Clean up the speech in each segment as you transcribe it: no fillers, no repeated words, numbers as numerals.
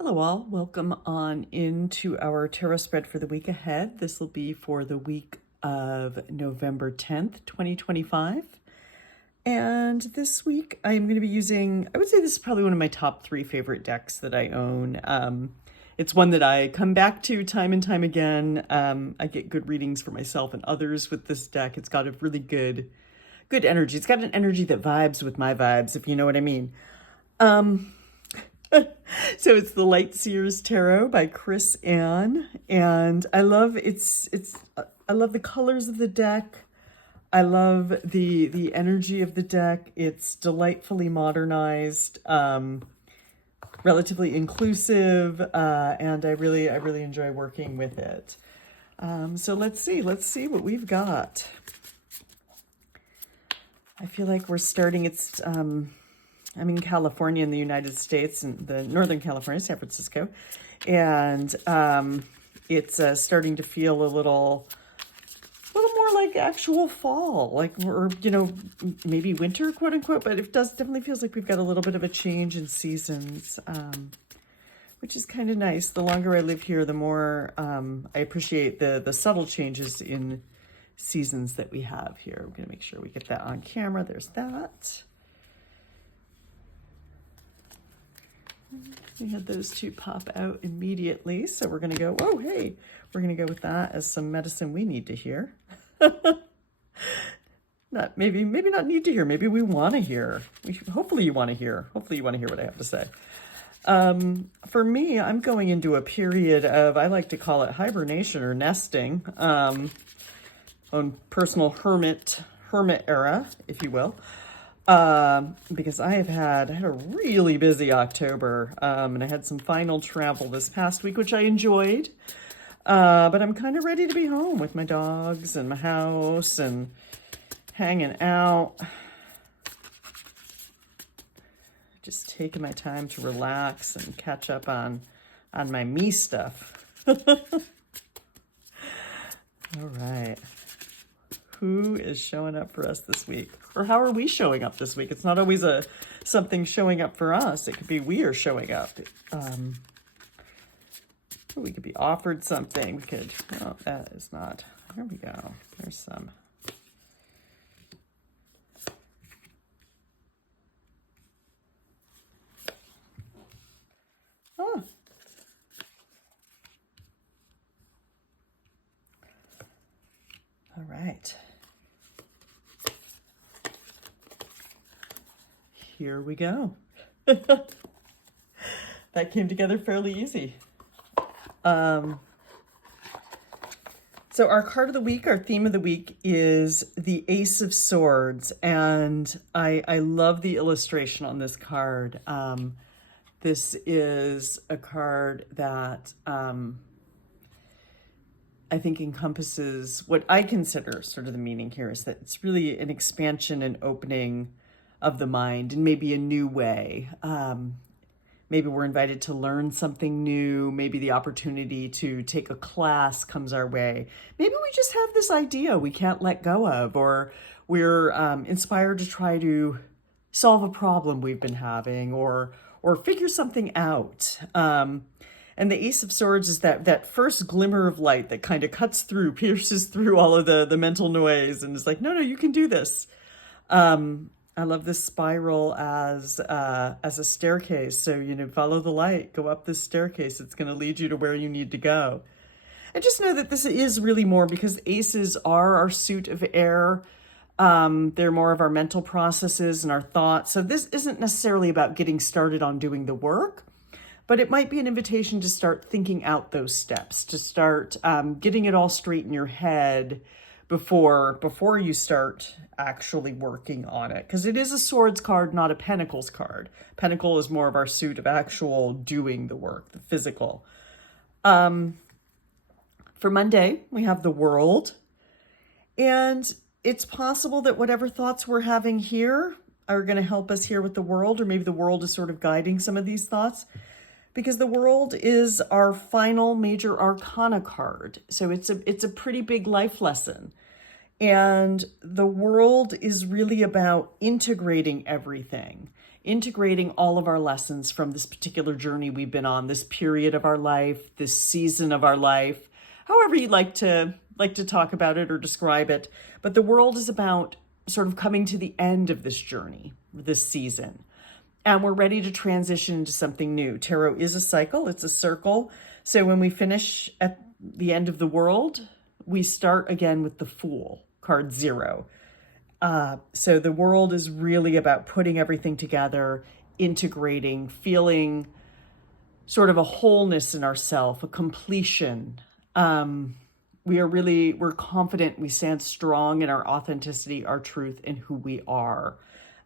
Hello all, welcome on into our tarot spread for the week ahead. This will be for the week of November 10th, 2025. And this week I'm going to be using, I would say this is probably one of my top 3 favorite decks that I own. It's one that I come back to time and time again. I get good readings for myself and others with this deck. It's got a really good energy. It's got an energy that vibes with my vibes, if you know what I mean. So it's the Light Seers Tarot by Chris Ann, and I love I love the colors of the deck. I love the energy of the deck. It's delightfully modernized, relatively inclusive, and I really enjoy working with it. So let's see what we've got. I feel like we're starting. I'm in California in the United States, in the Northern California, San Francisco, and it's starting to feel a little more like actual fall, like or maybe winter, quote unquote. But it definitely feels like we've got a little bit of a change in seasons, which is kind of nice. The longer I live here, the more I appreciate the subtle changes in seasons that we have here. We're gonna make sure we get that on camera. There's that. We had those two pop out immediately, so we're going to go, oh, hey, we're going to go with that as some medicine we need to hear. Maybe not need to hear, maybe we want to hear. Hopefully you want to hear. Hopefully you want to hear what I have to say. For me, I'm going into a period of, I like to call it hibernation or nesting, on personal hermit era, if you will. Because I had a really busy October, and I had some final travel this past week, which I enjoyed. But I'm kind of ready to be home with my dogs and my house and hanging out. Just taking my time to relax and catch up on my me stuff. All right. Who is showing up for us this week? Or how are we showing up this week? It's not always something showing up for us. It could be we are showing up. We could be offered something. We could, oh, that is not. There we go. There's some. Oh. All right. Here we go. That came together fairly easy. So our card of the week, our theme of the week is the Ace of Swords. And I love the illustration on this card. This is a card that I think encompasses what I consider sort of the meaning here is that it's really an expansion and opening of the mind in maybe a new way. Maybe we're invited to learn something new. Maybe the opportunity to take a class comes our way. Maybe we just have this idea we can't let go of, or we're inspired to try to solve a problem we've been having, or figure something out. And the Ace of Swords is that first glimmer of light that kind of cuts through, pierces through all of the mental noise, and is like, no, you can do this. I love this spiral as a staircase. So, follow the light, go up this staircase. It's going to lead you to where you need to go. And just know that this is really more because aces are our suit of air. They're more of our mental processes and our thoughts. So this isn't necessarily about getting started on doing the work, but it might be an invitation to start thinking out those steps, to start getting it all straight in your head before you start actually working on it. Because it is a swords card, not a pentacles card. Pentacle is more of our suit of actual doing the work, the physical. For Monday, we have the World. And it's possible that whatever thoughts we're having here are going to help us here with the World, or maybe the World is sort of guiding some of these thoughts. Because the World is our final major arcana card. So it's a pretty big life lesson. And the World is really about integrating everything integrating all of our lessons from this particular journey we've been on, this period of our life, this season of our life, however you'd like to talk about it or describe it. But the world is about sort of coming to the end of this journey, this season. And we're ready to transition into something new. Tarot is a cycle, it's a circle. So when we finish at the end of the world, we start again with the Fool, card 0. So the world is really about putting everything together, integrating, feeling sort of a wholeness in ourself, a completion. We're confident, we stand strong in our authenticity, our truth, and who we are.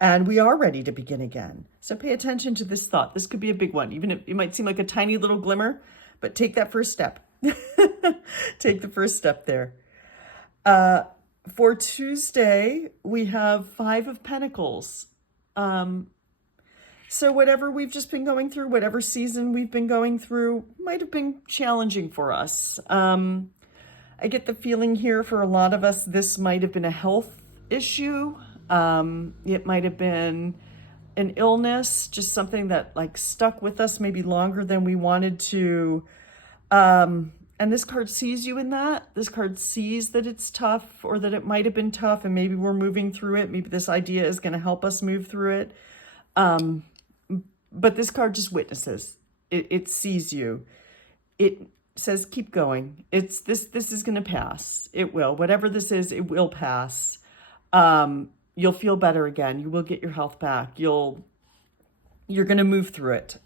And we are ready to begin again. So pay attention to this thought. This could be a big one, even if it might seem like a tiny little glimmer, but take that first step. Take the first step there. For Tuesday, we have 5 of Pentacles. So whatever we've just been going through, whatever season we've been going through, might have been challenging for us. I get the feeling here for a lot of us, this might have been a health issue. It might have been an illness, just something that like stuck with us maybe longer than we wanted to. And this card sees you in that. This card sees that it's tough, or that it might have been tough, and maybe we're moving through it. Maybe this idea is going to help us move through it. But this card just witnesses. It sees you. It says, keep going. This is going to pass. It will. Whatever this is, it will pass. You'll feel better again. You will get your health back. You're going to move through it.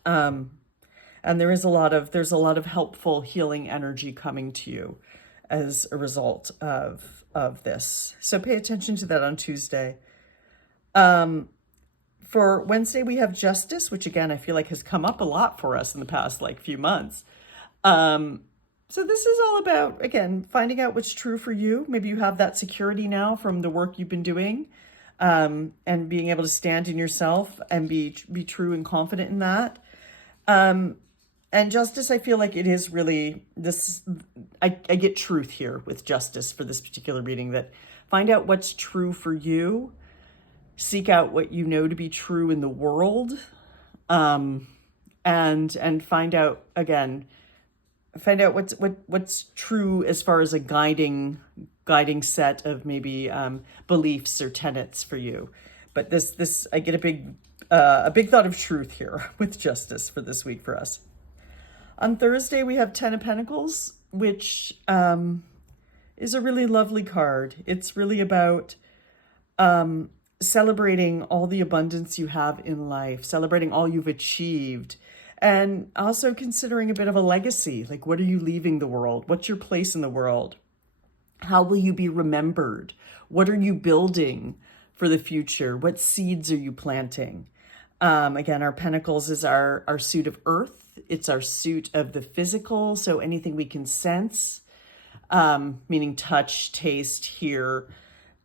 And there's a lot of helpful healing energy coming to you as a result of this. So pay attention to that on Tuesday. For Wednesday, we have Justice, which again, I feel like has come up a lot for us in the past few months. So this is all about, again, finding out what's true for you. Maybe you have that security now from the work you've been doing, and being able to stand in yourself and be true and confident in that. And Justice, I feel like it is really this, I get truth here with Justice for this particular reading, that find out what's true for you, seek out what you know to be true in the world, and find out, again, what's true as far as a guiding set of maybe beliefs or tenets for you. But this I get a big thought of truth here with Justice for this week for us. On Thursday, we have 10 of Pentacles, which is a really lovely card. It's really about celebrating all the abundance you have in life, celebrating all you've achieved, and also considering a bit of a legacy. Like, what are you leaving the world? What's your place in the world? How will you be remembered? What are you building for the future? What seeds are you planting? Again, our Pentacles is our suit of earth. It's our suit of the physical. So anything we can sense, meaning touch, taste, hear.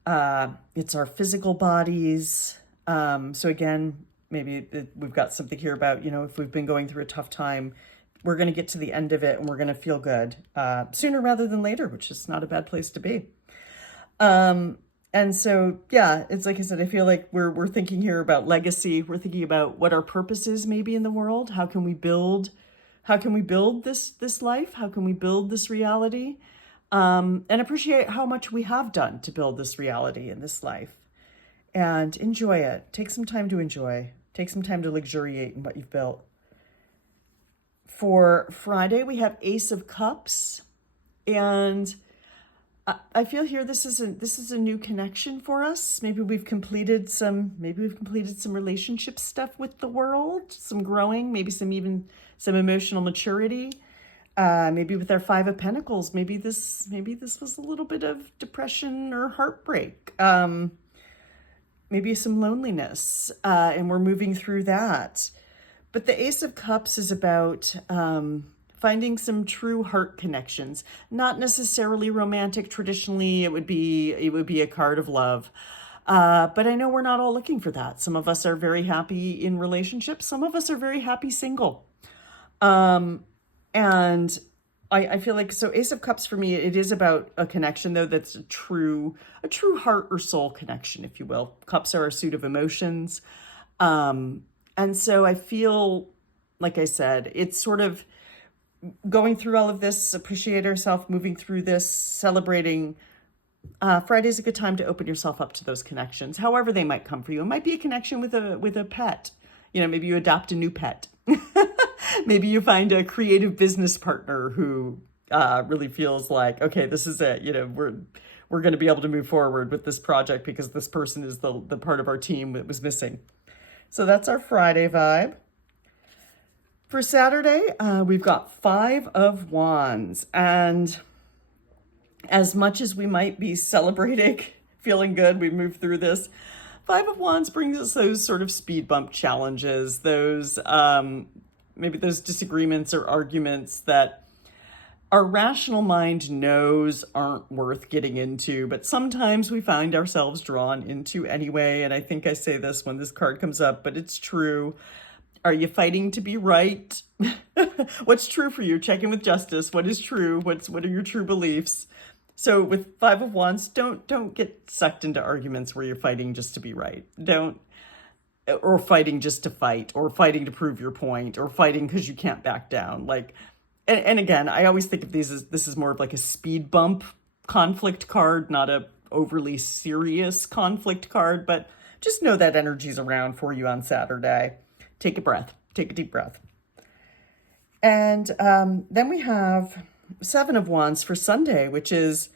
It's our physical bodies. So again, maybe we've got something here about, if we've been going through a tough time, we're going to get to the end of it and we're going to feel good sooner rather than later, which is not a bad place to be. And so, yeah, it's like I said, I feel like we're thinking here about legacy. We're thinking about what our purpose is maybe in the world. How can we build this life? How can we build this reality? And appreciate how much we have done to build this reality in this life. And enjoy it. Take some time to enjoy. Take some time to luxuriate in what you've built. For Friday, we have Ace of Cups. And I feel here this is a new connection for us. Maybe we've completed some relationship stuff with the world, some growing, maybe some emotional maturity. Maybe with our 5 of Pentacles, maybe this was a little bit of depression or heartbreak. Maybe some loneliness, and we're moving through that. But the Ace of Cups is about finding some true heart connections, not necessarily romantic. Traditionally, it would be a card of love. But I know we're not all looking for that. Some of us are very happy in relationships. Some of us are very happy single. And I feel like, so Ace of Cups for me, it is about a connection though that's a true heart or soul connection, if you will. Cups are a suit of emotions. And so I feel, like I said, it's sort of going through all of this, appreciate ourselves, moving through this, celebrating. Friday's a good time to open yourself up to those connections, however they might come for you. It might be a connection with a pet. Maybe you adopt a new pet. Maybe you find a creative business partner who really feels like, okay, this is it. We're going to be able to move forward with this project because this person is the part of our team that was missing. So that's our Friday vibe. For Saturday, we've got Five of Wands. And as much as we might be celebrating, feeling good, we move through this, Five of Wands brings us those sort of speed bump challenges, those maybe those disagreements or arguments that our rational mind knows aren't worth getting into, but sometimes we find ourselves drawn into anyway. And I think I say this when this card comes up, but it's true. Are you fighting to be right? What's true for you? Check in with justice. What is true? What are your true beliefs? So with Five of Wands, don't get sucked into arguments where you're fighting just to be right. Or fighting just to fight, or fighting to prove your point, or fighting because you can't back down. And again, I always think of this is more of like a speed bump conflict card, not a overly serious conflict card, but just know that energy's around for you on Saturday. Take a breath, take a deep breath. And then we have Seven of Wands for Sunday, which is,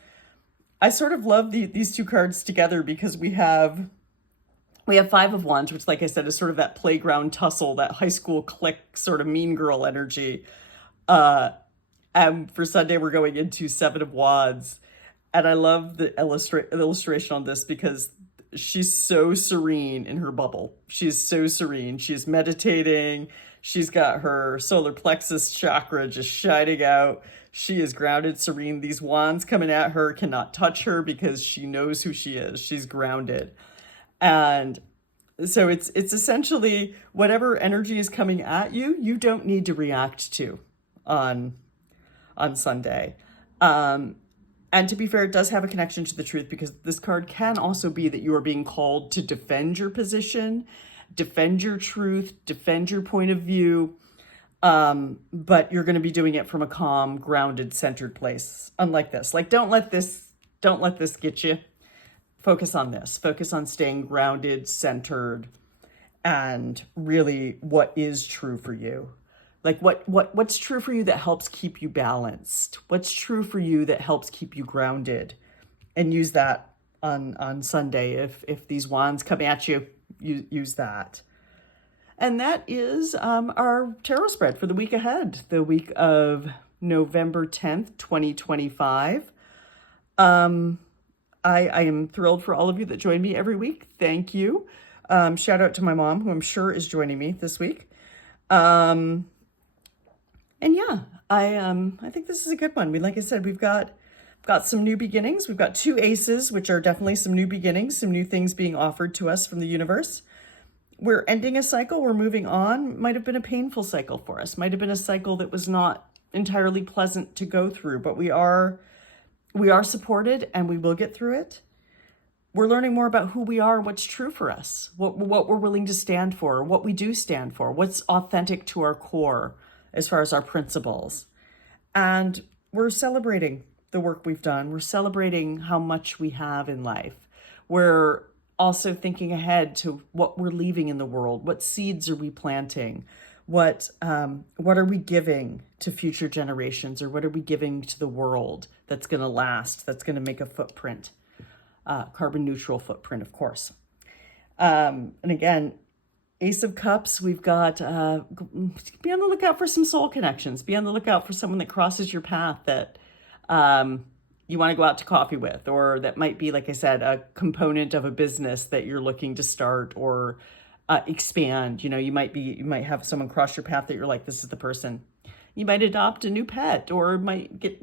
I sort of love these two cards together because we have Five of Wands, which, like I said, is sort of that playground tussle, that high school clique sort of mean girl energy. And for Sunday, we're going into Seven of Wands. And I love the illustration on this because she's so serene in her bubble. She's so serene. She's meditating. She's got her solar plexus chakra just shining out. She is grounded, serene. These wands coming at her cannot touch her because she knows who she is. She's grounded. And so it's essentially whatever energy is coming at you, you don't need to react to on Sunday. And to be fair, it does have a connection to the truth because this card can also be that you are being called to defend your position, defend your truth, defend your point of view. But you're going to be doing it from a calm, grounded, centered place. Unlike this, don't let this get you. Focus on this. Focus on staying grounded, centered, and really what is true for you. What's true for you that helps keep you balanced? What's true for you that helps keep you grounded? And use that on Sunday. If these wands come at you, use that. And that is our tarot spread for the week ahead, the week of November 10th, 2025. I am thrilled for all of you that join me every week. Thank you. Shout out to my mom, who I'm sure is joining me this week. And yeah, I think this is a good one. Like I said, we've got some new beginnings. We've got two aces, which are definitely some new beginnings, some new things being offered to us from the universe. We're ending a cycle. We're moving on. Might have been a painful cycle for us. Might have been a cycle that was not entirely pleasant to go through, but we are supported and we will get through it. We're learning more about who we are, what's true for us, what we're willing to stand for, what we do stand for, what's authentic to our core as far as our principles. And we're celebrating the work we've done. We're celebrating how much we have in life. We're also thinking ahead to what we're leaving in the world. What seeds are we planting? What are we giving to future generations, or what are we giving to the world that's going to last, that's going to make a footprint, carbon neutral footprint, of course. And again, Ace of Cups, we've got, be on the lookout for some soul connections. Be on the lookout for someone that crosses your path that you want to go out to coffee with, or that might be, like I said, a component of a business that you're looking to start or expand. You might have someone cross your path that you're like, this is the person. You might adopt a new pet, or might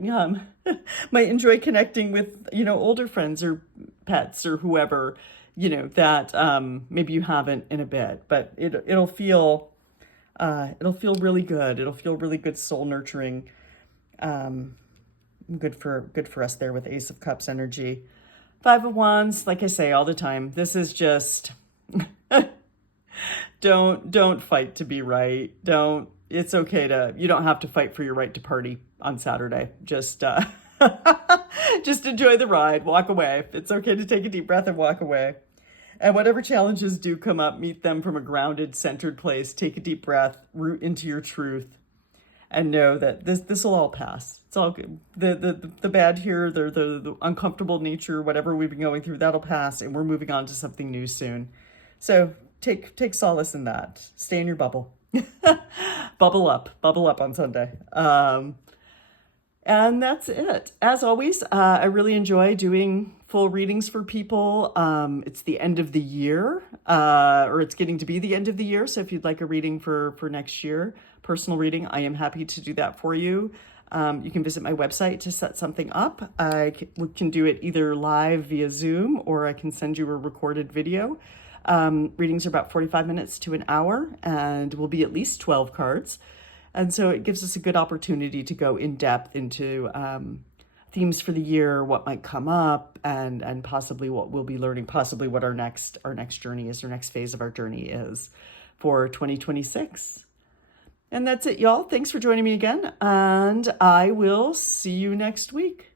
might enjoy connecting with, older friends or pets or whoever, that maybe you haven't in a bit, but it'll feel really good. It'll feel really good, soul nurturing. Good for us there with Ace of Cups energy. Five of Wands, like I say all the time, this is just don't fight to be right. It's okay you don't have to fight for your right to party on Saturday. Just enjoy the ride, walk away. It's okay to take a deep breath and walk away. And whatever challenges do come up, meet them from a grounded, centered place. Take a deep breath, root into your truth, and know that this will all pass. It's all good. The bad here, the uncomfortable nature, whatever we've been going through, that'll pass, and we're moving on to something new soon. So take solace in that. Stay in your bubble. Bubble up on Sunday. And that's it. As always, I really enjoy doing full readings for people. It's the end of the year, or it's getting to be the end of the year. So if you'd like a reading for next year, personal reading, I am happy to do that for you. You can visit my website to set something up. We can do it either live via Zoom, or I can send you a recorded video. Readings are about 45 minutes to an hour, and will be at least 12 cards. And so it gives us a good opportunity to go in depth into themes for the year, what might come up, and possibly what we'll be learning, possibly what our next journey is, our next phase of our journey is for 2026. And that's it, y'all. Thanks for joining me again, and I will see you next week.